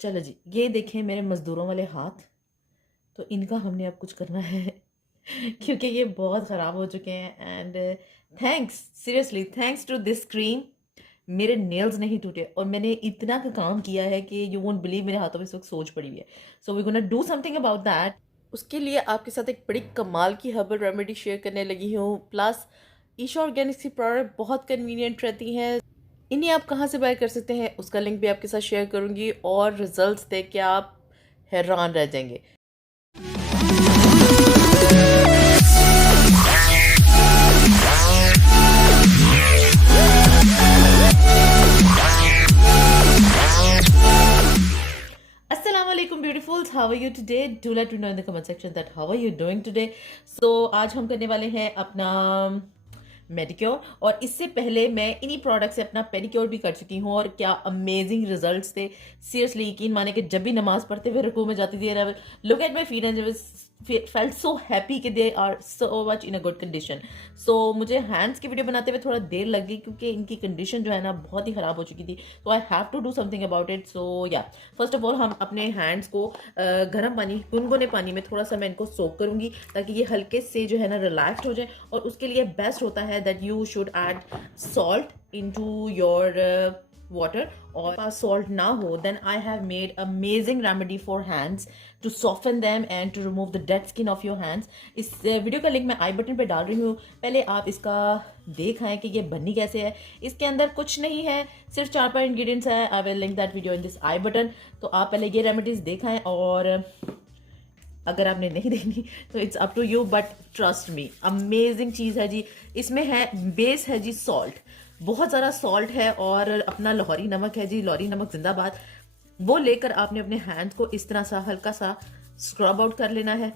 चलो जी, ये देखें मेरे मज़दूरों वाले हाथ। तो इनका हमने अब कुछ करना है क्योंकि ये बहुत ख़राब हो चुके हैं। And thanks, seriously thanks to this cream मेरे नेल्स नहीं टूटे और मैंने इतना का काम किया है कि यू वोंट बिलीव मेरे हाथों में इस वक्त सोज पड़ी हुई है। So we gonna do something about that. उसके लिए आपके साथ एक बड़ी कमाल की हर्बल रेमेडी शेयर करने लगी हूँ। प्लस ईशा ऑर्गेनिक्स की प्रोडक्ट बहुत कन्वीनियंट रहती हैं। इन्हें आप कहाँ से बाय कर सकते हैं उसका लिंक भी आपके साथ शेयर करूँगी और रिजल्ट्स देख के आप हैरान रह जाएंगे। Assalamualaikum beautifuls, how are you today? Do let me know in the comment section that how are you doing today. So आज हम करने वाले हैं अपना मेडिक्योर और इससे पहले मैं इन्हीं प्रोडक्ट से अपना पेडिक्योर भी कर चुकी हूँ और क्या अमेजिंग रिजल्ट्स थे। सीरियसली यकीन माने कि जब भी नमाज पढ़ते हुए रुकू में जाती थी, look at my feet and felt so happy कि they are so much in a good condition. So मुझे हैंड्स की वीडियो बनाते हुए थोड़ा देर लग गई क्योंकि इनकी कंडीशन जो है ना बहुत ही ख़राब हो चुकी थी। तो I have to do something about it. So या फर्स्ट ऑफ ऑल हम अपने हैंड्स को गर्म पानी, गुनगुने पानी में थोड़ा सा मैं इनको सोक करूँगी ताकि ये हल्के से जो है ना रिलैक्स हो जाए। और उसके लिए बेस्ट होता है that you should add salt into your water. और पास सॉल्ट ना हो then I have made amazing remedy for hands to soften them and to remove the dead skin of your hands. इस वीडियो का link मैं I button पे डाल रही हूँ, पहले आप इसका देख आएँ कि ये बननी कैसे है। इसके अंदर कुछ नहीं है, सिर्फ 4-5 इंग्रेडिएंट्स है। आई will link that video in this I button. तो आप पहले ये रेमेडीज देख आएँ और अगर आपने नहीं देखनी तो it's up to you, but trust me amazing चीज़ है जी। इसमें है बेस है जी सॉल्ट, बहुत ज़्यादा सॉल्ट है और अपना लाहौरी नमक है जी, लाहौरी नमक जिंदाबाद। वो लेकर आपने अपने हैंड को इस तरह सा हल्का सा स्क्रब आउट कर लेना है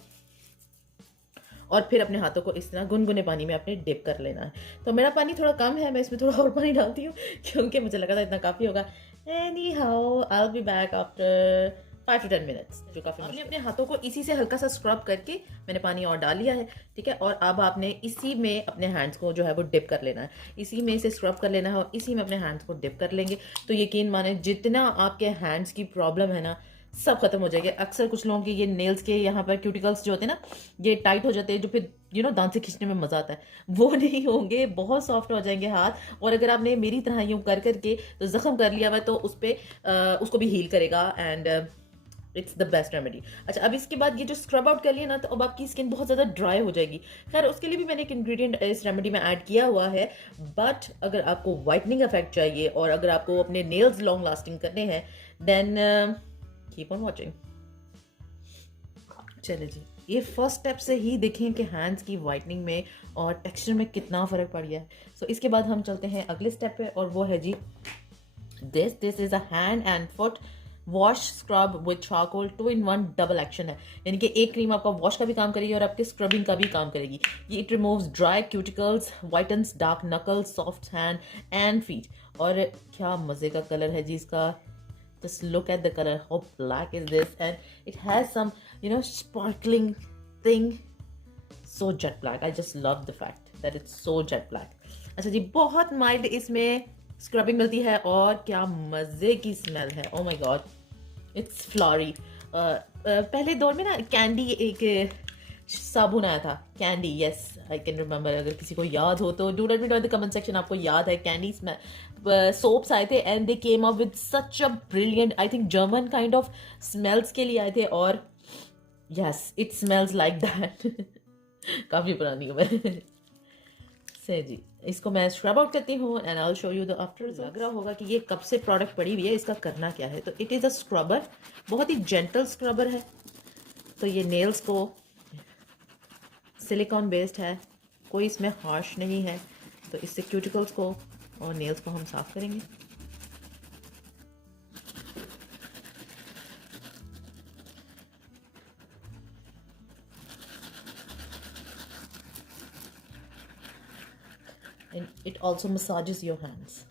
और फिर अपने हाथों को इस तरह गुनगुने पानी में अपने डिप कर लेना है। तो मेरा पानी थोड़ा कम है, मैं इसमें थोड़ा और पानी डालती हूँ क्योंकि मुझे लगा था इतना काफ़ी होगा। Any how I will be back after 5 to 10 minutes. जो काफ़ी आपने अपने हाथों को इसी से हल्का सा स्क्रब करके मैंने पानी और डाल लिया है, ठीक है। और अब आपने इसी में अपने हैंड्स को जो है वो डिप कर लेना है, इसी में से स्क्रब कर लेना है और इसी में अपने हैंड्स को डिप कर लेंगे। तो यकीन माने जितना आपके हैंड्स की प्रॉब्लम है ना सब खत्म हो जाएगी। अक्सर कुछ लोगों के ये नेल्स के यहाँ पर क्यूटिकल्स जो होते हैं ना ये टाइट हो जाते हैं, जो फिर दांत से खींचने में मजा आता है, वो नहीं होंगे, बहुत सॉफ्ट हो जाएंगे हाथ। और अगर आपने मेरी तरह यूं कर करके तो जख्म कर लिया हुआ तो उस पर उसको भी हील करेगा and it's the best remedy. अच्छा, अब इसके बाद ये जो स्क्रब आउट कर लिया ना तो अब आपकी स्किन बहुत ज़्यादा ड्राई हो जाएगी। खैर उसके लिए भी मैंने एक इंग्रेडिएंट इस रेमेडी में ऐड किया हुआ है, बट अगर आपको वाइटनिंग इफेक्ट चाहिए और अगर आपको अपने नेल्स लॉन्ग लास्टिंग करने हैं देन कीप ऑन वॉचिंग। चले जी, ये फर्स्ट स्टेप से ही देखें कि हैंड्स की वाइटनिंग में और टेक्सचर में कितना फ़र्क पड़ गया है। सो इसके बाद हम चलते हैं अगले स्टेप पे और वो है जी this is a hand and foot wash scrub with charcoal 2-in-1 double action है। यानी कि एक क्रीम आपका वॉश का भी काम करेगी और आपके स्क्रबिंग का भी काम करेगी। ये it removes dry cuticles, whitens dark knuckles, soft hand and feet. और क्या मज़े का कलर है जी इसका, just look at the color, how black is this, and it has some sparkling thing, so jet black. I just love the fact that it's so jet black. अच्छा जी, बहुत mild इसमें scrubbing मिलती है और क्या मज़े की स्मेल है, oh my God it's flowery. पहले दौर में ना कैंडी एक साबुन आया था, candy, yes I can remember. अगर किसी को याद हो तो do let me know in the comment section आपको याद है कैंडी सोप्स आए थे and they came up with such a brilliant, I think German kind of smells के लिए आए थे और yes it smells like that काफ़ी पुरानी हूँ मैं से जी। इसको मैं स्क्रब आउट करती हूँ and I will show you the after. लग रहा होगा कि ये कब से प्रोडक्ट पड़ी हुई है, इसका करना क्या है। तो इट इज़ अ स्क्रबर, बहुत ही जेंटल स्क्रबर है। तो ये नेल्स को सिलिकॉन बेस्ड है, कोई इसमें हार्श नहीं है। तो इससे क्यूटिकल्स को और नेल्स को हम साफ करेंगे। And it also massages your hands.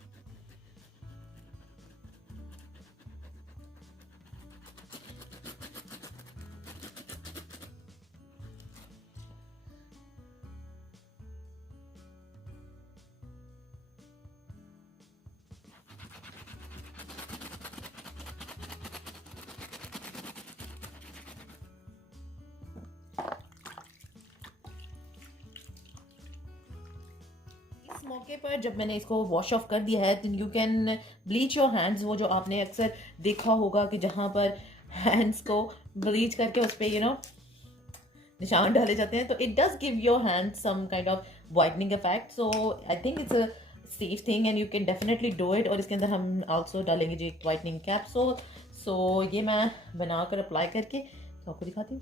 मौके पर जब मैंने इसको वॉश ऑफ कर दिया है, तो you can bleach your hands. वो जो आपने अक्सर देखा होगा कि जहाँ पर हैंड्स को ब्लीच करके उस पर निशान डाले जाते हैं, तो it does give your hand some kind of whitening effect. So I think it's a safe thing and you can definitely do it. और इसके अंदर हम आल्सो डालेंगे जी एक वाइटनिंग कैप्सूल। सो ये मैं बनाकर अप्लाई करके तो आपको दिखाती हूँ।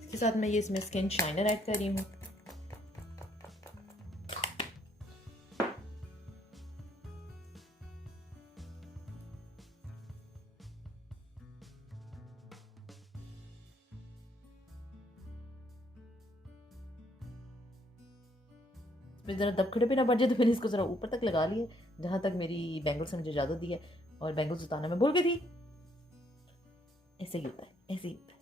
इसके साथ मैं ये इसमें स्किन शाइनर ऐड कर रही हूँ। ज़रा दबखड़े पे ना बढ़ जाए, तो मैंने इसको ज़रा ऊपर तक लगा लिया, जहाँ तक मेरी बैंगल्स ने मुझे इजाज़त दी है। और बैंगल्स उतारना मैं भूल गई थी। ऐसे ही होता है, ऐसे ही होता है।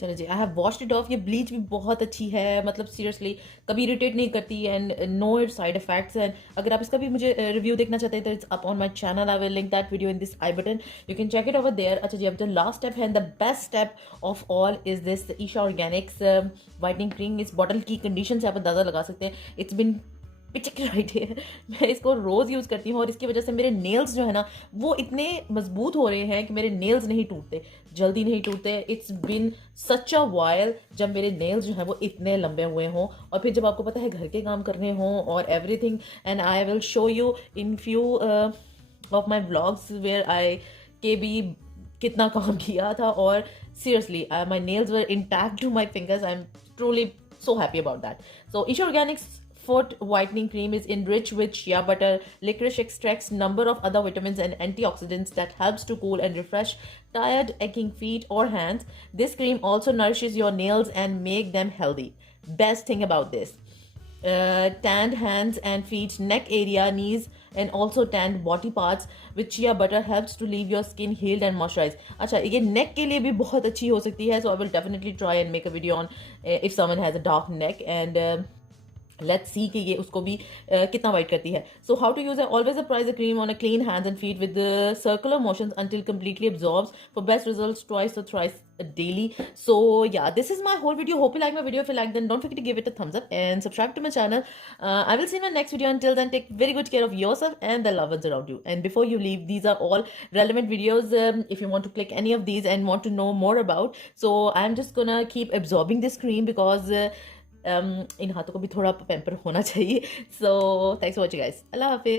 चलो जी, I have washed it off. ये ब्लीच भी बहुत अच्छी है, मतलब सीरियसली कभी इरिटेट नहीं करती and no it side effects. And अगर आप इसका भी मुझे रिव्यू देखना चाहते हैं तो it's up on my channel. I will link that video in this I button, you can check it over there. अच्छा जी, अब जो लास्ट स्टेप है, the best step of all is this Isha organics whitening cream. इस bottle की condition से आप अंदाज़ा लगा सकते हैं, इट्स बिन पिचक राइट है। मैं इसको रोज़ यूज़ करती हूँ और इसकी वजह से मेरे नेल्स जो है ना वो इतने मजबूत हो रहे हैं कि मेरे नेल्स नहीं टूटते, जल्दी नहीं टूटते। It's been such a while जब मेरे नेल्स जो हैं वो इतने लंबे हुए हों, और फिर जब आपको पता है घर के काम करने हों और everything. And I will show you in few of my vlogs where I के भी कितना काम किया था। और seriously my nails were intact to my fingers. I am truly so happy about that. So Isha Organics foot whitening cream is enriched with shea butter, licorice extracts, number of other vitamins and antioxidants that helps to cool and refresh tired, aching feet or hands. This cream also nourishes your nails and make them healthy. Best thing about this, tanned hands and feet, neck area, knees, and also tanned body parts with shea butter helps to leave your skin healed and moisturized. अच्छा, ये neck के लिए भी बहुत अच्छी हो सकती है, so I will definitely try and make a video on if someone has a dark neck and let's see कि ये उसको भी कितना वाइट करती है. सो हाउ टू यूज है, always apply the cream on a clean hands and feet with circular motions until completely absorbs. For best results, twice or thrice daily. So yeah, this is my whole video. Hope you like my video. If you like, then don't forget to give it a thumbs up and subscribe to my channel. I will see you in my next video. Until then, take very good care of yourself and the loved ones around you. And before you leave, these are all relevant videos if you want to click any of these and want to know more about. So I'm just gonna keep absorbing this cream because इन हाथों को भी थोड़ा pamper होना चाहिए. So thanks for watching guys. अल्लाह हाफिज़.